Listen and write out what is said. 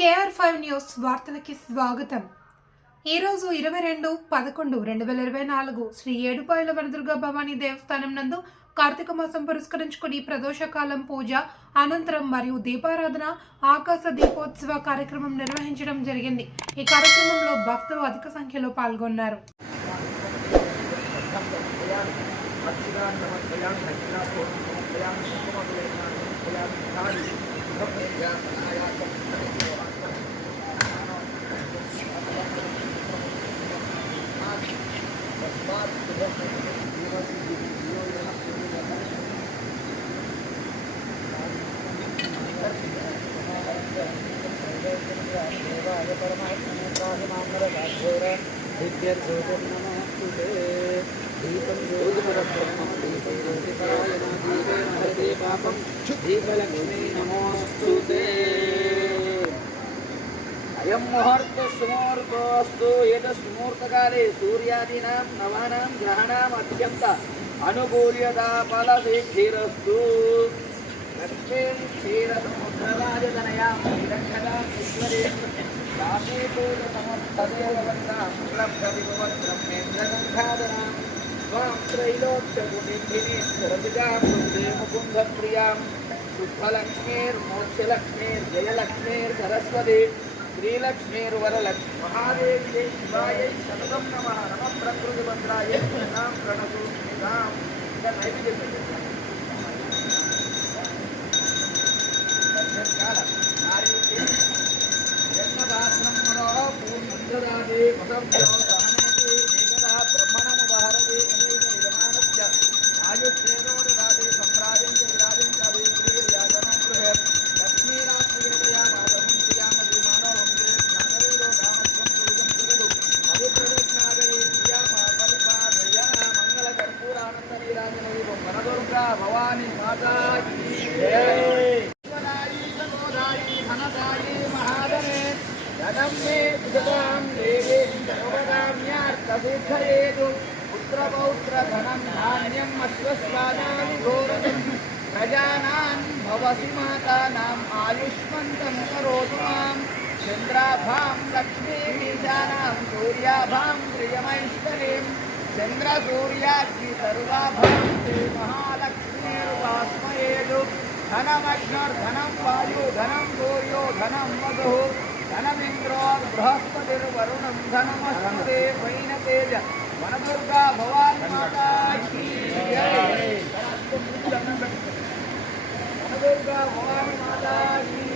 KR5 news వార్తలకి స్వాగతం. ఈరోజు 22/11/2024 శ్రీ ఏడుపాయల వనదుర్గ భవానీ దేవస్థానం నందు కార్తీక మాసం పురస్కరించుకుని ప్రదోషకాలం పూజ అనంతరం మరియు దీపారాధన ఆకాశ దీపోత్సవ కార్యక్రమం నిర్వహించడం జరిగింది. ఈ కార్యక్రమంలో భక్తులు అధిక సంఖ్యలో పాల్గొన్నారు. अयं मुहूर्तस्मुहूर्तोऽस्तु एतस्मुहूर्तकाले सूर्यादीनां नवानां ग्रहाणाम् अत्यन्त अनुकूल्यता फलसिद्धिरस्तु। लक्ष्मीं क्षीरसमुद्रराजतनयां श्रीरक्षतां ईश्वरीं काशीपूरसमस्तदेववन्दां क्लब्धविभवद्ब्रह्मेन्द्रगन्धाधरां त्वां त्रैलोक्यगुणिधिनीं सरसिजां वन्दे मुकुन्दप्रियां शुद्धलक्ष्मीर्मोक्षलक्ष्मीर्जयलक्ष्मीर्सरस्वती श्रीलक्ष्मीर्वरलक्ष्मी महादेवी शिवायै शततं नमः। नमः प्रकृतिभद्राय नाम प्रणतु नाम भवानी माता की जय। धनदायी महाधने धनं मे सुखदां देवी सर्वकाम्यार्थसिद्धयेतु पुत्रपौत्रधनं धान्यम् अश्वस्वादानि घोरतं प्रजानां भवसि मातानाम् आयुष्मन्तं करोतु मां चन्द्राभां लक्ष्मीबीजानां सूर्याभां प्रियमैश्वरीं चन्द्रसूर्याग्नि सर्वाभां ते महालक्ष्मीरुपास्मयेतु। धनमग्निर्धनं वायु धनं सूर्यो धनं मधुः धनमिन्द्रो बृहस्पतिर्वरुणं धनमस्ते वैनतेज वनदुर्गा भवानी माता की जय। वनदुर्गा भवानी माता की